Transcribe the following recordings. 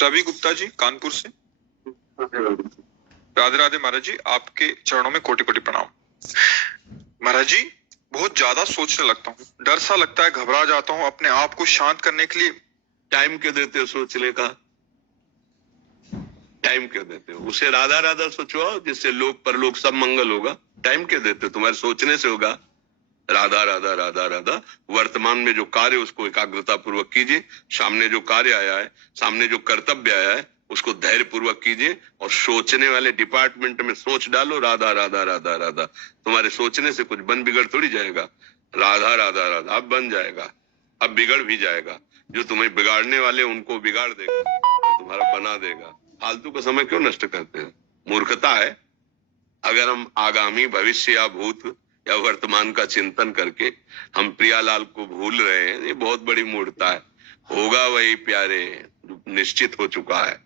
रवि गुप्ता जी, कानपुर से। राधे राधे महाराज जी, आपके चरणों में कोटि कोटि प्रणाम। महाराज जी, बहुत ज्यादा सोचने लगता हूँ, डर सा लगता है, घबरा जाता हूँ। अपने आप को शांत करने के लिए टाइम क्यों देते हो सोचने का? टाइम क्यों देते हो? उसे राधा राधा सोचो, जिससे लोक परलोक सब मंगल होगा। टाइम क्यों देते हो? तुम्हारे सोचने से होगा। राधा राधा राधा राधा। वर्तमान में जो कार्य उसको एकाग्रता पूर्वक कीजिए। सामने जो कार्य आया है, सामने जो कर्तव्य आया है, उसको धैर्य पूर्वक कीजिए। और सोचने वाले डिपार्टमेंट में सोच डालो राधा राधा राधा राधा। तुम्हारे सोचने से कुछ बन बिगड़ थोड़ी जाएगा। राधा राधा राधा अब बन जाएगा, अब बिगड़ भी जाएगा। जो तुम्हें बिगाड़ने वाले उनको बिगाड़ देगा, तुम्हारा बना देगा। फालतू का समय क्यों नष्ट करते हैं? मूर्खता है। अगर हम आगामी भविष्य या भूत या वर्तमान का चिंतन करके हम प्रियालाल को भूल रहे हैं, ये बहुत बड़ी मूर्खता है। होगा वही प्यारे जो निश्चित हो चुका है।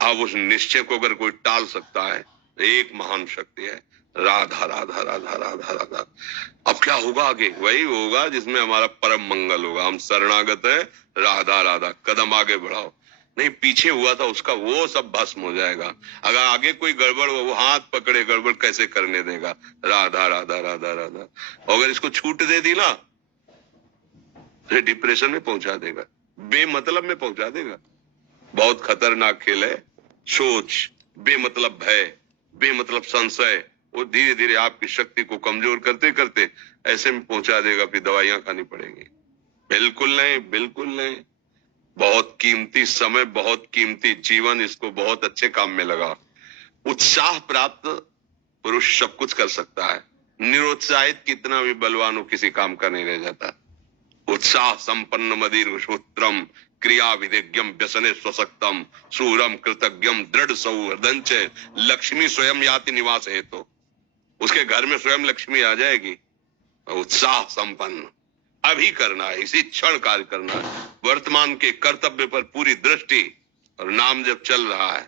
अब उस निश्चय को अगर कोई टाल सकता है तो एक महान शक्ति है, राधा राधा राधा राधा राधा। अब क्या होगा आगे? वही होगा जिसमें हमारा परम मंगल होगा। हम शरणागत हैं, राधा राधा। कदम आगे बढ़ाओ। नहीं, पीछे हुआ था उसका वो सब भस्म हो जाएगा। अगर आगे कोई गड़बड़ हो, वो हाथ पकड़े, गड़बड़ कैसे करने देगा? राधा राधा राधा राधा। अगर इसको छूट दे दी ना तो डिप्रेशन में पहुंचा देगा, बेमतलब में पहुंचा देगा। बहुत खतरनाक खेल है। सोच, बेमतलब भय, बेमतलब संशय, वो धीरे धीरे आपकी शक्ति को कमजोर करते करते ऐसे में पहुंचा देगा, फिर दवाइयां खानी पड़ेंगी। बिल्कुल नहीं, बिल्कुल नहीं। बहुत कीमती समय, बहुत कीमती जीवन, इसको बहुत अच्छे काम में लगा। उत्साह प्राप्त पुरुष सब कुछ कर सकता है। निरुत्साहित कितना भी बलवान हो, किसी काम का नहीं रह जाता। उत्साह संपन्न मदीर्घ सूत्रम क्रिया विधिज्ञम व्यसने स्वसक्तम सूरम कृतज्ञम दृढ़ सौहृदंच लक्ष्मी स्वयं याति निवास है। तो उसके घर में स्वयं लक्ष्मी आ जाएगी। उत्साह संपन्न अभी करना है, इसी क्षण कार्य करना है। वर्तमान के कर्तव्य पर पूरी दृष्टि, और नाम जब चल रहा है,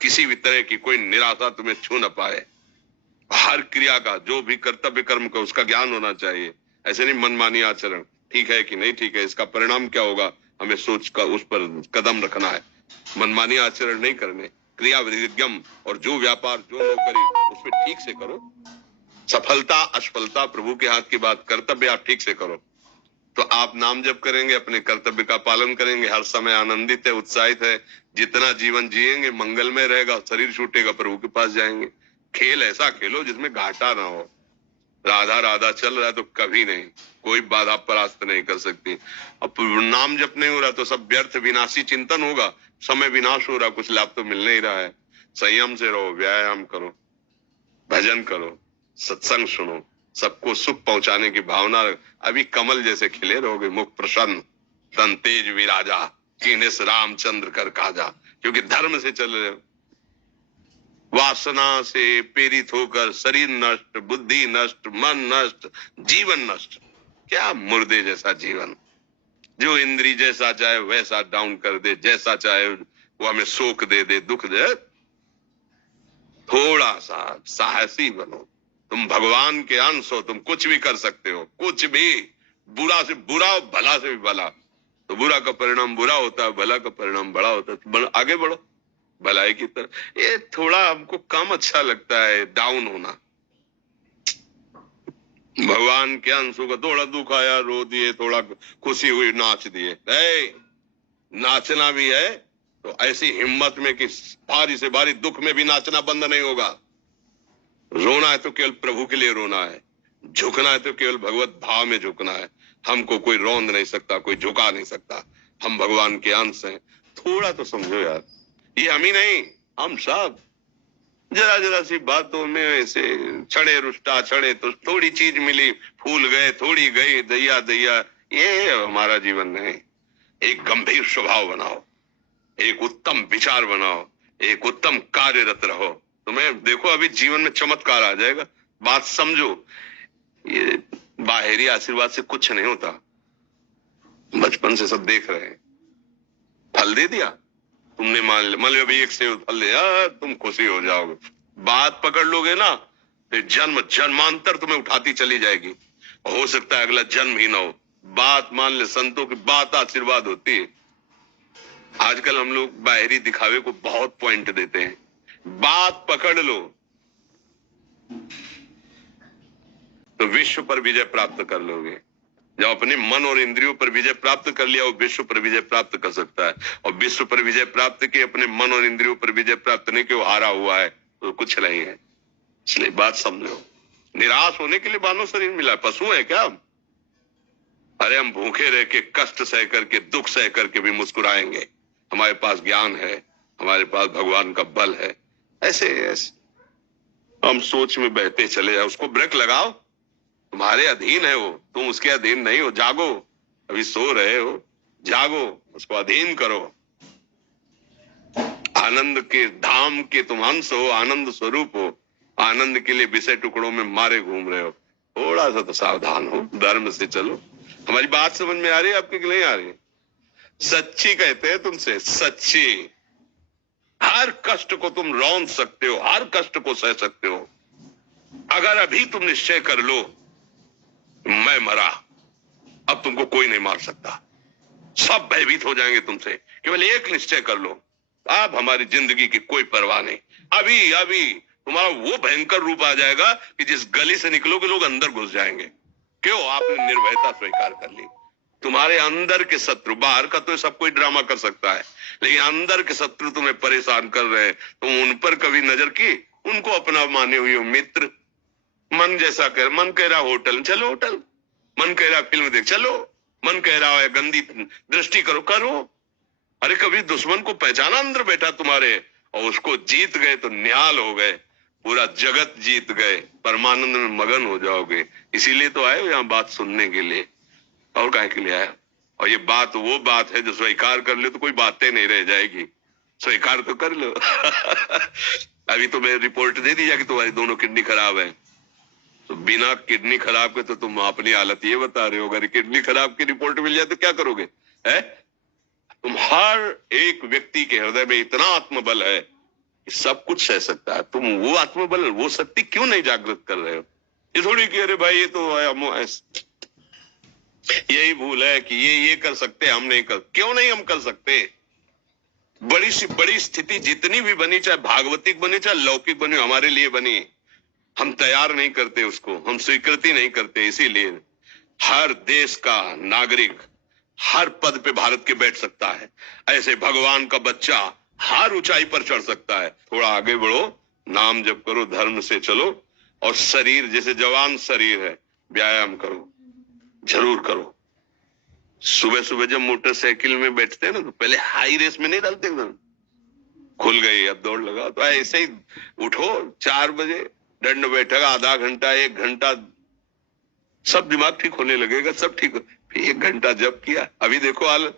किसी भी तरह की कोई निराशा तुम्हें छू न पाए। हर क्रिया का, जो भी कर्तव्य कर्म का, उसका ज्ञान होना चाहिए। ऐसे नहीं मनमानी आचरण, ठीक है कि नहीं ठीक है, इसका परिणाम क्या होगा, हमें सोच कर उस पर कदम रखना है। मनमानी आचरण नहीं करने, क्रिया विधिज्ञम, और जो व्यापार जो नौकरी उसमें ठीक से करो। सफलता असफलता प्रभु के हाथ की बात, कर्तव्य आप ठीक से करो तो आप नाम जप करेंगे, अपने कर्तव्य का पालन करेंगे, हर समय आनंदित है, उत्साहित है। जितना जीवन जिएंगे मंगलमय रहेगा। शरीर छूटेगा, प्रभु के पास जाएंगे। खेल ऐसा खेलो जिसमें घाटा ना हो। राधा राधा चल रहा है तो कभी नहीं, कोई बाधा परास्त नहीं कर सकती। अब नाम जप नहीं हो रहा तो सब व्यर्थ विनाशी चिंतन होगा। समय विनाश हो रहा, कुछ लाभ तो मिल नहीं रहा है। संयम से रहो, व्यायाम करो, भजन करो, सत्संग सुनो, सबको सुख पहुंचाने की भावना। अभी कमल जैसे खिले रहोगे, मुख प्रसन्न, तन तेज विराजा, कीनेस रामचंद्र कर काजा। क्योंकि धर्म से चल रहे हो। वासना से प्रेरित होकर शरीर नष्ट, बुद्धि नष्ट, मन नष्ट, जीवन नष्ट। क्या मुर्दे जैसा जीवन, जो इंद्री जैसा चाहे वैसा डाउन कर दे, जैसा चाहे वो हमें शोक दे दे, दुख दे। थोड़ा सा साहसी बनो। तुम भगवान के अंश हो, तुम कुछ भी कर सकते हो, कुछ भी। बुरा से बुरा, भला से भी भला। तो बुरा का परिणाम बुरा होता है, भला का परिणाम बड़ा होता है। तो आगे बढ़ो भलाई की तरफ। ये थोड़ा हमको कम अच्छा लगता है डाउन होना। भगवान के अंशों का थोड़ा दुख आया, रो दिए, थोड़ा खुशी हुई, नाच दिए। नाचना भी है तो ऐसी हिम्मत में कि भारी से भारी दुख में भी नाचना बंद नहीं होगा। रोना है तो केवल प्रभु के लिए रोना है, झुकना है तो केवल भगवत भाव में झुकना है। हमको कोई रौंद नहीं सकता, कोई झुका नहीं सकता। हम भगवान के अंश हैं। थोड़ा तो समझो यार, ये हम ही नहीं, हम सब। जरा जरा सी बातों में ऐसे छड़े रुष्टा, छड़े तो थोड़ी चीज मिली, फूल गए, थोड़ी गई, दैया दैया। ये हमारा जीवन नहीं। एक गंभीर स्वभाव बनाओ, एक उत्तम विचार बनाओ, एक उत्तम कार्यरत रहो। तुम्हें देखो अभी जीवन में चमत्कार आ जाएगा। बात समझो, ये बाहरी आशीर्वाद से कुछ नहीं होता। बचपन से सब देख रहे हैं। फल दे दिया तुमने, मान लो अभी एक सेब फल दिया, तुम खुशी हो जाओगे। बात पकड़ लोगे ना, फिर जन्म जन्मांतर तुम्हें उठाती चली जाएगी। हो सकता है अगला जन्म ही ना हो। बात मान ले, संतों की बात आशीर्वाद होती है। आजकल हम लोग बाहरी दिखावे को बहुत पॉइंट देते हैं। बात पकड़ लो तो विश्व पर विजय प्राप्त कर लोगे। जब अपने मन और इंद्रियों पर विजय प्राप्त कर लिया, वो विश्व पर विजय प्राप्त कर सकता है। और विश्व पर विजय प्राप्त किए, अपने मन और इंद्रियों पर विजय प्राप्त नहीं किया, वो हारा हुआ है, तो कुछ नहीं है। इसलिए बात समझो, निराश होने के लिए मानव शरीर मिला, पशु है क्या हम? अरे हम भूखे रह के, कष्ट सह करके, दुख सह करके भी मुस्कुराएंगे। हमारे पास ज्ञान है, हमारे पास भगवान का बल है। ऐसे हम सोच में बहते चले जाओ, उसको ब्रेक लगाओ। तुम्हारे अधीन है वो, तुम उसके अधीन नहीं हो। जागो, अभी सो रहे हो, जागो, उसको अधीन करो। आनंद के धाम के तुम अंश हो, आनंद स्वरूप हो। आनंद के लिए विषय टुकड़ों में मारे घूम रहे हो। थोड़ा सा तो सावधान हो, धर्म से चलो। हमारी बात समझ में आ रही है आपकी कि नहीं आ रही है? सच्ची कहते हैं तुमसे, सच्ची। हर कष्ट को तुम रौंद सकते हो, हर कष्ट को सह सकते हो। अगर अभी तुम निश्चय कर लो मैं मरा, अब तुमको कोई नहीं मार सकता। सब भयभीत हो जाएंगे तुमसे। केवल एक निश्चय कर लो, अब हमारी जिंदगी की कोई परवाह नहीं। अभी अभी तुम्हारा वो भयंकर रूप आ जाएगा कि जिस गली से निकलोगे लोग अंदर घुस जाएंगे। क्यों? आपने निर्भयता स्वीकार कर ली। तुम्हारे अंदर के शत्रु, बाहर का तो सब कोई ड्रामा कर सकता है, लेकिन अंदर के शत्रु तुम्हें परेशान कर रहे हैं। तुम उन पर कभी नजर की? उनको अपना माने हुए हो मित्र। मन जैसा कर, मन कह रहा होटल चलो होटल, मन कह रहा फिल्म देख चलो, मन कह रहा है गंदी दृष्टि करो करो। अरे कभी दुश्मन को पहचाना अंदर बैठा तुम्हारे, और उसको जीत गए तो निहाल हो गए, पूरा जगत जीत गए, परमानंद में मगन हो जाओगे। इसीलिए तो आए हो यहाँ बात सुनने के लिए, और काहे के लिए आए? और ये बात वो बात है जो स्वीकार कर ले तो कोई बातें नहीं रह जाएगी। स्वीकार तो कर लो। अभी तो मैं रिपोर्ट दे दी कि तुम्हारी दोनों किडनी खराब है, तो बिना किडनी खराब के तो तुम अपनी हालत ये बता रहे हो। अगर किडनी खराब की रिपोर्ट मिल जाए तो क्या करोगे? है? तुम हर एक व्यक्ति के हृदय में इतना आत्मबल है कि सब कुछ सह सकता है। तुम वो आत्मबल, वो शक्ति क्यों नहीं जागृत कर रहे हो? ये थोड़ी कि अरे भाई ये तो यही भूल है कि ये कर सकते, हम नहीं कर। क्यों नहीं हम कर सकते? बड़ी सी बड़ी स्थिति जितनी भी बनी, चाहे भागवतिक बनी चाहे लौकिक बनी, हमारे लिए बनी, हम तैयार नहीं करते उसको, हम स्वीकृति नहीं करते। इसीलिए हर देश का नागरिक हर पद पे भारत के बैठ सकता है। ऐसे भगवान का बच्चा हर ऊंचाई पर चढ़ सकता है। थोड़ा आगे बढ़ो, नाम जप करो, धर्म से चलो, और शरीर जैसे जवान शरीर है, व्यायाम करो, जरूर करो। सुबह सुबह जब मोटरसाइकिल में बैठते हैं ना, तो पहले हाई रेस में नहीं डालते एकदम, खुल गई अब दौड़ लगा, तो ऐसे ही उठो 4 बजे, दंड बैठक आधा घंटा 1 घंटा, सब दिमाग ठीक होने लगेगा, सब ठीक हो। फिर 1 घंटा जब किया, अभी देखो हाल,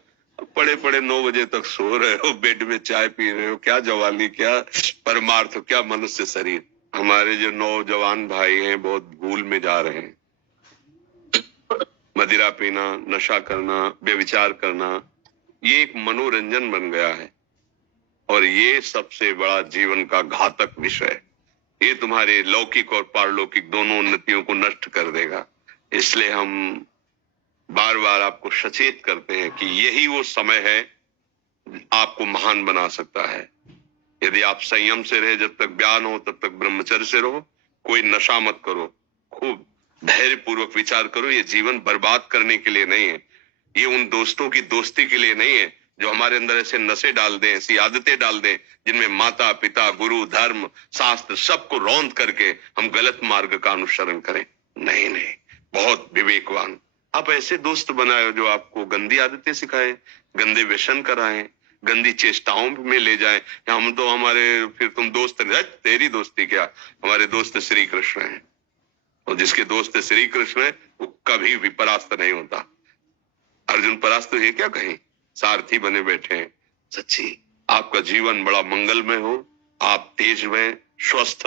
पड़े पड़े 9 बजे तक सो रहे हो, बेड में चाय पी रहे हो। क्या जवानी, क्या परमार्थ, क्या मनुष्य शरीर। हमारे जो नौजवान भाई हैं बहुत भूल में जा रहे हैं। मदिरा पीना, नशा करना, व्यभिचार करना, ये एक मनोरंजन बन गया है, और ये सबसे बड़ा जीवन का घातक विषय है। ये तुम्हारे लौकिक और पारलौकिक दोनों उन्नतियों को नष्ट कर देगा। इसलिए हम बार बार आपको सचेत करते हैं कि यही वो समय है आपको महान बना सकता है। यदि आप संयम से रहे, जब तक ज्ञान हो तब तक ब्रह्मचर्य से रहो, कोई नशा मत करो, खूब धैर्य पूर्वक विचार करो। ये जीवन बर्बाद करने के लिए नहीं है, ये उन दोस्तों की दोस्ती के लिए नहीं है जो हमारे अंदर ऐसे नशे डाल दें, ऐसी आदतें डाल दें जिनमें माता पिता, गुरु, धर्म, शास्त्र सबको रौंद करके हम गलत मार्ग का अनुसरण करें। नहीं नहीं, बहुत विवेकवान। आप ऐसे दोस्त बनाए जो आपको गंदी आदतें सिखाएं, गंदे व्यसन कराएं, गंदी चेष्टाओं में ले जाएं। हम तो हमारे, फिर तुम दोस्त, तेरी दोस्ती क्या, हमारे दोस्त श्री कृष्ण हैं, और जिसके दोस्त श्री कृष्ण है वो कभी भी परास्त नहीं होता। अर्जुन परास्त है क्या कहीं? सारथी बने बैठे हैं। सच्ची आपका जीवन बड़ा मंगलमय हो, आप तेज में स्वस्थ,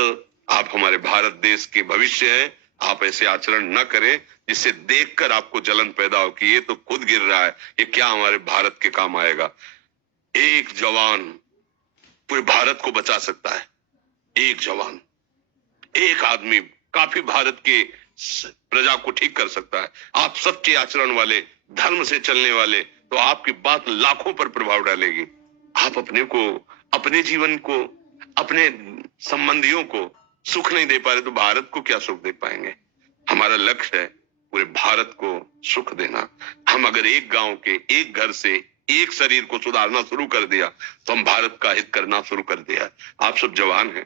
आप हमारे भारत देश के भविष्य हैं। आप ऐसे आचरण न करें जिससे देखकर आपको जलन पैदा हो कि ये तो खुद गिर रहा है, ये क्या हमारे भारत के काम आएगा। एक जवान पूरे भारत को बचा सकता है। एक जवान, एक आदमी काफी भारत की प्रजा को ठीक कर सकता है। आप सच्चे आचरण वाले, धर्म से चलने वाले, तो आपकी बात लाखों पर प्रभाव डालेगी। आप अपने को, अपने जीवन को, अपने संबंधियों को सुख नहीं दे पा रहे तो भारत को क्या सुख दे पाएंगे? हमारा लक्ष्य है पूरे भारत को सुख देना। हम अगर एक गांव के एक घर से एक शरीर को सुधारना शुरू कर दिया तो हम भारत का हित करना शुरू कर दिया। आप सब जवान हैं,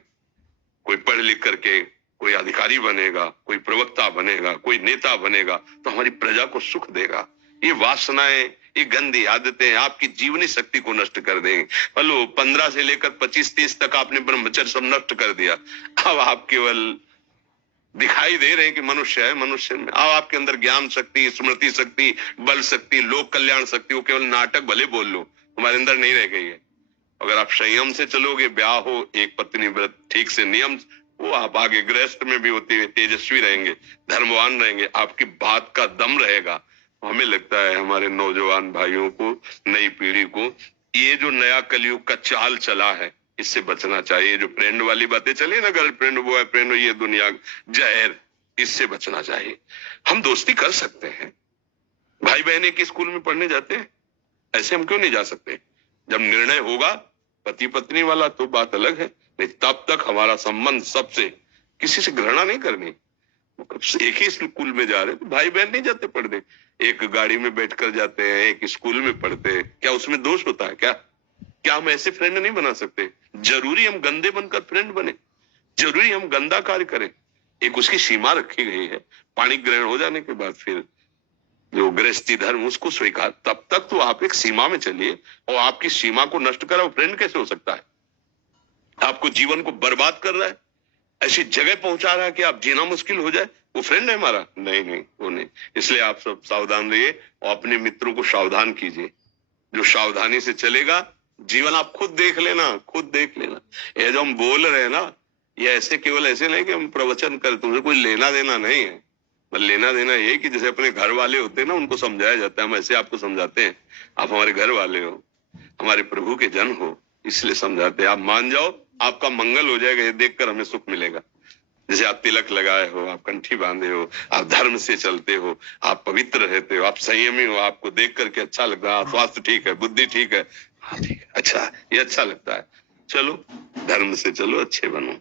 कोई पढ़ लिख करके कोई अधिकारी बनेगा, कोई प्रवक्ता बनेगा, कोई नेता बनेगा तो हमारी प्रजा को सुख देगा। ये वासनाएं, ये गंदी आदतें आपकी जीवनी शक्ति को नष्ट कर देंगे। बोलो 15 से लेकर 25-30 तक आपने ब्रह्मचर्य सब नष्ट कर दिया। अब आप केवल दिखाई दे रहे हैं कि मनुष्य है, मनुष्य में अब आपके अंदर ज्ञान शक्ति, स्मृति शक्ति, बल शक्ति, लोक कल्याण शक्ति, वो केवल नाटक भले बोल लो, तुम्हारे अंदर नहीं रह गई है। अगर आप संयम से चलोगे, ब्याह हो, एक पत्नी व्रत ठीक से नियम, वो आप आगे गृहस्थ में भी होते हुए तेजस्वी रहेंगे, धर्मवान रहेंगे, आपकी बात का दम रहेगा। हमें लगता है हमारे नौजवान भाइयों को, नई पीढ़ी को, ये जो नया कलयुग का चाल चला है इससे बचना चाहिए। जो फ्रेंड वाली बातें चली ना, गर्लफ्रेंड, बॉयफ्रेंड, ये दुनिया जहर, इससे बचना चाहिए। हम दोस्ती कर सकते हैं, भाई बहन एक स्कूल में पढ़ने जाते हैं, ऐसे हम क्यों नहीं जा सकते? जब निर्णय होगा पति पत्नी वाला तो बात अलग है, नहीं तब तक हमारा संबंध सबसे, किसी से घृणा नहीं करनी। एक ही स्कूल में जा रहे तो भाई बहन नहीं जाते पढ़ने, एक गाड़ी में बैठकर जाते हैं, एक स्कूल में पढ़ते हैं, क्या उसमें दोष होता है? क्या हम ऐसे फ्रेंड नहीं बना सकते? जरूरी हम गंदे बनकर फ्रेंड बने? जरूरी हम गंदा कार्य करें? एक उसकी सीमा रखी गई है, पाणी ग्रहण हो जाने के बाद फिर जो गृहस्थी धर्म उसको स्वीकार, तब तक तो आप एक सीमा में चलिए। और आपकी सीमा को नष्ट करा वो फ्रेंड कैसे हो सकता है? आपको जीवन को बर्बाद कर रहा है, ऐसी जगह पहुंचा रहा है कि आप जीना मुश्किल हो जाए, वो फ्रेंड है हमारा? नहीं नहीं, वो नहीं। इसलिए आप सब सावधान रहिए और अपने मित्रों को सावधान कीजिए। जो सावधानी से चलेगा, जीवन आप खुद देख लेना, खुद देख लेना। ये जो हम बोल रहे हैं ना, ये ऐसे केवल ऐसे नहीं कि हम प्रवचन कर, तुम्हें कोई लेना देना नहीं है। लेना देना ये कि जैसे अपने घर वाले होते हैं ना, उनको समझाया जाता है, हम ऐसे आपको समझाते हैं। आप हमारे घर वाले हो, हमारे प्रभु के जन हो, इसलिए समझाते हैं। आप मान जाओ, आपका मंगल हो जाएगा, ये देखकर हमें सुख मिलेगा। जैसे आप तिलक लगाए हो, आप कंठी बांधे हो, आप धर्म से चलते हो, आप पवित्र रहते हो, आप संयमी हो, आपको देख करके अच्छा लगता है, स्वास्थ्य ठीक है, बुद्धि ठीक है, हाँ ठीक है, अच्छा, ये अच्छा लगता है। चलो धर्म से चलो, अच्छे बनो।